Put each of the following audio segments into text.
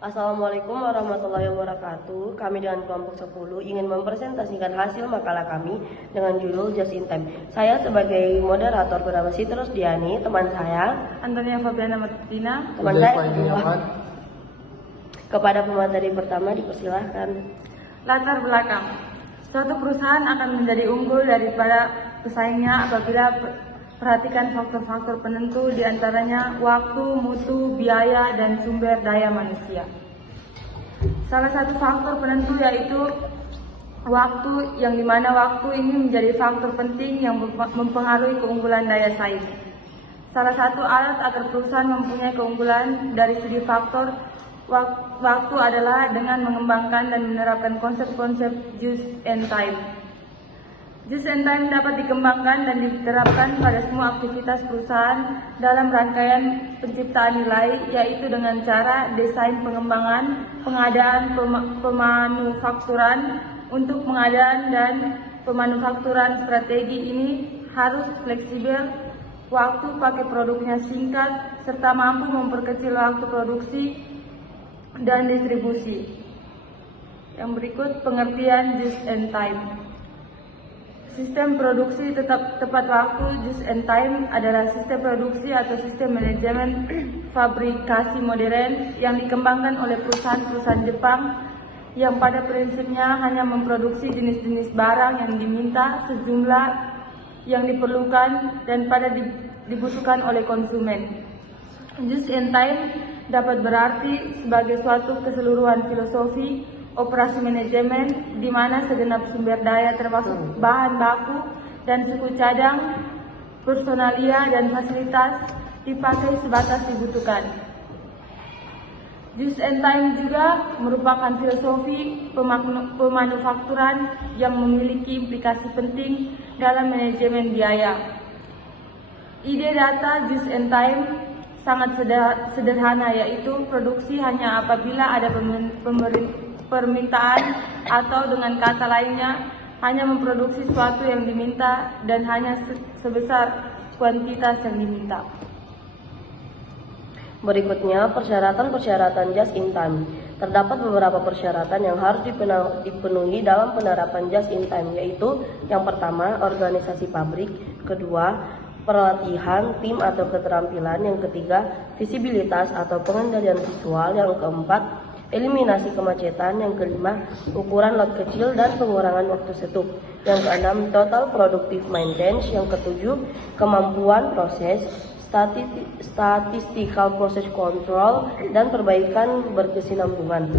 Assalamualaikum warahmatullahi wabarakatuh. Kami dengan kelompok 10 ingin mempresentasikan hasil makalah kami dengan judul Just in Time. Saya sebagai moderator bernama Sitrus Diani, teman saya Antonia Fabiana Martina, teman saya kedua. Kepada pemateri pertama dipersilahkan. latar belakang. Suatu perusahaan akan menjadi unggul daripada pesaingnya apabila perhatikan faktor-faktor penentu diantaranya waktu, mutu, biaya, dan sumber daya manusia. Salah satu faktor penentu yaitu waktu, yang dimana waktu ini menjadi faktor penting yang mempengaruhi keunggulan daya saing. Salah satu alat agar perusahaan mempunyai keunggulan dari segi faktor waktu adalah dengan mengembangkan dan menerapkan konsep-konsep just in time. Just in time dapat dikembangkan dan diterapkan pada semua aktivitas perusahaan dalam rangkaian penciptaan nilai, yaitu dengan cara desain pengembangan, pengadaan, pemanufakturan. Untuk pengadaan dan pemanufakturan, strategi ini harus fleksibel, waktu pakai produknya singkat, serta mampu memperkecil waktu produksi dan distribusi. Yang berikut pengertian just in time. Sistem produksi tepat waktu just in time adalah sistem produksi atau sistem manajemen fabrikasi modern yang dikembangkan oleh perusahaan-perusahaan Jepang yang pada prinsipnya hanya memproduksi jenis-jenis barang yang diminta, sejumlah yang diperlukan dan pada dibutuhkan oleh konsumen. Just in time dapat berarti sebagai suatu keseluruhan filosofi operasi manajemen di mana segenap sumber daya termasuk bahan baku dan suku cadang, personalia dan fasilitas dipakai sebatas dibutuhkan. Just in time juga merupakan filosofi pemanufakturan yang memiliki implikasi penting dalam manajemen biaya. Ide data just in time sangat sederhana, yaitu produksi hanya apabila ada permintaan atau dengan kata lainnya hanya memproduksi sesuatu yang diminta dan hanya sebesar kuantitas yang diminta. Berikutnya persyaratan-persyaratan just in time. Terdapat beberapa persyaratan yang harus dipenuhi dalam penerapan just in time, yaitu yang pertama organisasi pabrik, kedua pelatihan tim atau keterampilan, yang ketiga visibilitas atau pengendalian visual, yang keempat eliminasi kemacetan, yang kelima ukuran lot kecil dan pengurangan waktu setup, yang keenam total productive maintenance, yang ketujuh kemampuan proses, statistical process control, dan perbaikan berkesinambungan.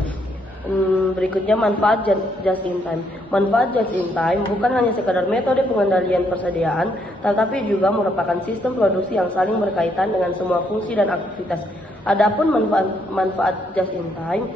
Berikutnya manfaat just in time. Manfaat just in time bukan hanya sekadar metode pengendalian persediaan, tetapi juga merupakan sistem produksi yang saling berkaitan dengan semua fungsi dan aktivitas. Adapun manfaat just in time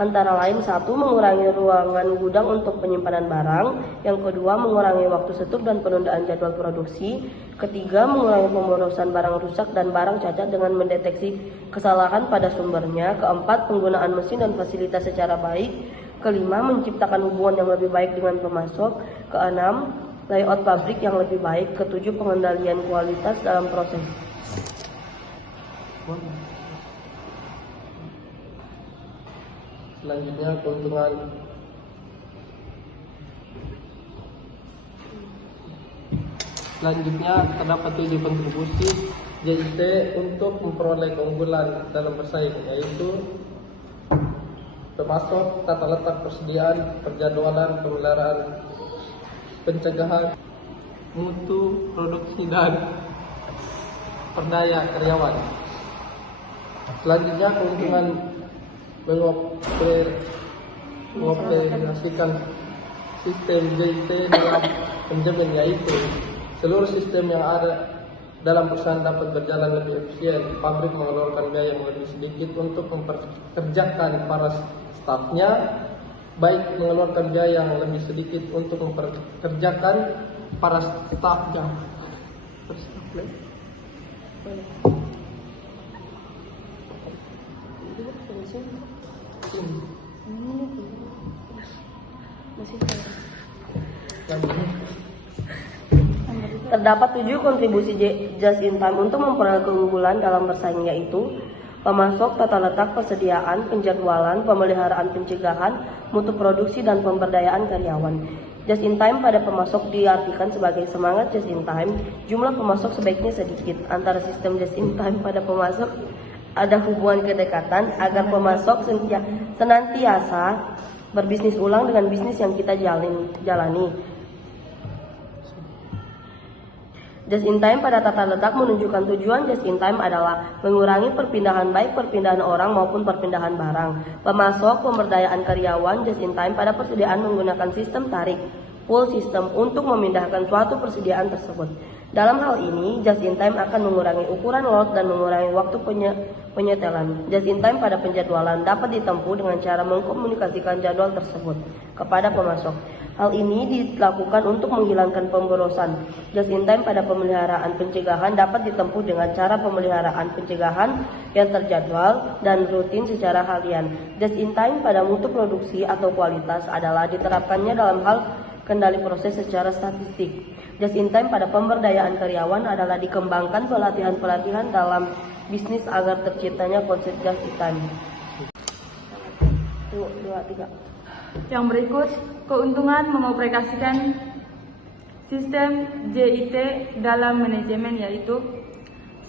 antara lain: satu, mengurangi ruangan gudang untuk penyimpanan barang, yang kedua mengurangi waktu setup dan penundaan jadwal produksi, ketiga mengurangi pemborosan barang rusak dan barang cacat dengan mendeteksi kesalahan pada sumbernya, keempat penggunaan mesin dan fasilitas secara baik, kelima menciptakan hubungan yang lebih baik dengan pemasok, keenam layout pabrik yang lebih baik, ketujuh pengendalian kualitas dalam proses. Selanjutnya keuntungan. Selanjutnya terdapat 7 kontribusi JIT untuk memperoleh keunggulan dalam bersaing, yaitu termasuk tata letak persediaan, perjadwalan, pemeliharaan, pencegahan, mutu produksi dan perdaya karyawan. Selanjutnya keuntungan mengoperasikan sistem JIT dalam manajemen, yaitu seluruh sistem yang ada dalam perusahaan dapat berjalan lebih efisien. Pabrik mengeluarkan biaya yang lebih sedikit untuk memperkerjakan para stafnya, baik mengeluarkan biaya yang lebih sedikit untuk memperkerjakan para stafnya. Terdapat 7 kontribusi just in time untuk memperoleh keunggulan dalam bersaing, yaitu pemasok, tata letak, persediaan, penjadwalan, pemeliharaan pencegahan, mutu produksi, dan pemberdayaan karyawan. Just in time pada pemasok diartikan sebagai semangat just in time. Jumlah pemasok sebaiknya sedikit. Antara sistem just in time pada pemasok ada hubungan kedekatan agar pemasok senantiasa berbisnis ulang dengan bisnis yang kita jalani. Just in time pada tata letak menunjukkan tujuan just in time adalah mengurangi perpindahan baik perpindahan orang maupun perpindahan barang. Pemasok, pemberdayaan karyawan just in time pada persediaan menggunakan sistem tarik, pull system untuk memindahkan suatu persediaan tersebut. Dalam hal ini, just in time akan mengurangi ukuran lot dan mengurangi waktu penyetelan. Just in time pada penjadwalan dapat ditempuh dengan cara mengkomunikasikan jadwal tersebut kepada pemasok. Hal ini dilakukan untuk menghilangkan pemborosan. Just in time pada pemeliharaan pencegahan dapat ditempuh dengan cara pemeliharaan pencegahan yang terjadwal dan rutin secara harian. Just in time pada mutu produksi atau kualitas adalah diterapkannya dalam hal kendali proses secara statistik. Just in time pada pemberdayaan karyawan adalah dikembangkan pelatihan-pelatihan dalam bisnis agar terciptanya konsep just in time. 2, 3. Yang berikut, keuntungan mengoperasikan sistem JIT dalam manajemen yaitu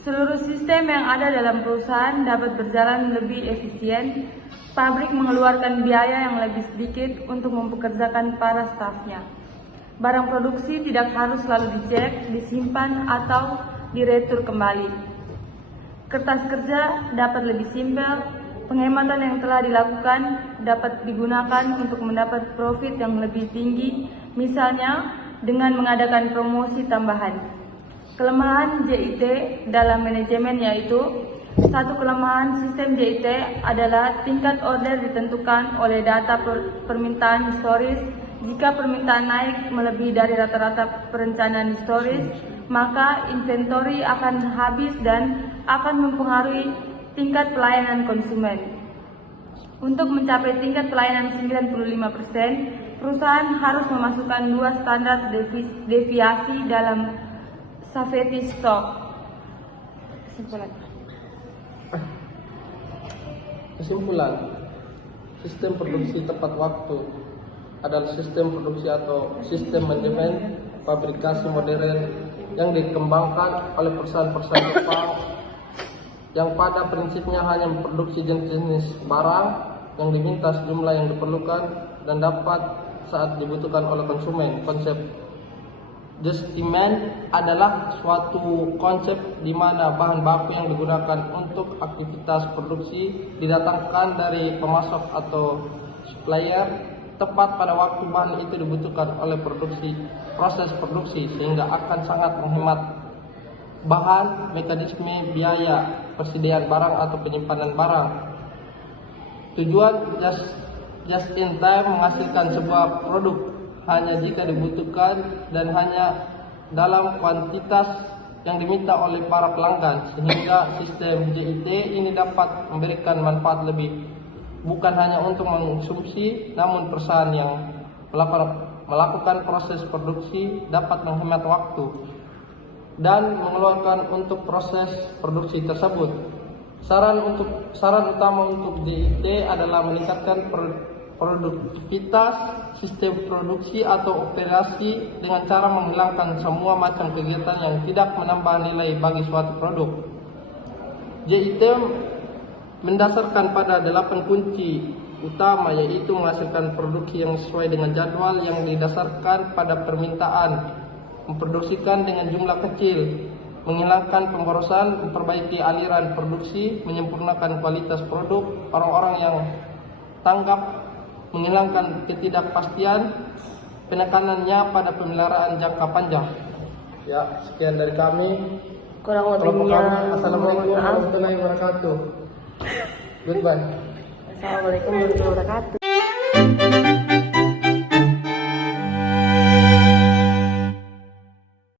seluruh sistem yang ada dalam perusahaan dapat berjalan lebih efisien, pabrik mengeluarkan biaya yang lebih sedikit untuk mempekerjakan para stafnya. Barang produksi tidak harus selalu dicek, disimpan, atau diretur kembali. Kertas kerja dapat lebih simpel. Penghematan yang telah dilakukan dapat digunakan untuk mendapat profit yang lebih tinggi, misalnya dengan mengadakan promosi tambahan. Kelemahan JIT dalam manajemen yaitu satu kelemahan sistem JIT adalah tingkat order ditentukan oleh data permintaan historis. Jika permintaan naik melebihi dari rata-rata perencanaan historis, maka inventory akan habis dan akan mempengaruhi tingkat pelayanan konsumen. Untuk mencapai tingkat pelayanan 95%, perusahaan harus memasukkan 2 standar deviasi dalam safety stock. Kesimpulan, sistem produksi tepat waktu adalah sistem produksi atau sistem manajemen fabrikasi modern yang dikembangkan oleh perusahaan-perusahaan Jepang yang pada prinsipnya hanya memproduksi jenis-jenis barang yang diminta sejumlah yang diperlukan dan dapat saat dibutuhkan oleh konsumen. Konsep just demand adalah suatu konsep di mana bahan baku yang digunakan untuk aktivitas produksi didatangkan dari pemasok atau supplier tepat pada waktu bahan itu dibutuhkan oleh proses produksi sehingga akan sangat menghemat bahan, mekanisme, biaya, persediaan barang atau penyimpanan barang. Tujuan just in time menghasilkan sebuah produk hanya jika dibutuhkan dan hanya dalam kuantitas yang diminta oleh para pelanggan, sehingga sistem JIT ini dapat memberikan manfaat lebih bukan hanya untuk mengkonsumsi, namun perusahaan yang melakukan proses produksi dapat menghemat waktu dan mengeluarkan untuk proses produksi tersebut. Saran utama untuk JIT adalah meningkatkan produktivitas sistem produksi atau operasi dengan cara menghilangkan semua macam kegiatan yang tidak menambah nilai bagi suatu produk. JIT mendasarkan pada 8 kunci utama, yaitu menghasilkan produksi yang sesuai dengan jadwal yang didasarkan pada permintaan, memproduksikan dengan jumlah kecil, menghilangkan pemborosan, memperbaiki aliran produksi, menyempurnakan kualitas produk, orang-orang yang tanggap, menghilangkan ketidakpastian, penekanannya pada pemeliharaan jangka panjang. Ya, sekian dari kami. Kurang lebihnya Assalamualaikum warahmatullahi wabarakatuh. Goodbye. Assalamualaikum warahmatullahi wabarakatuh.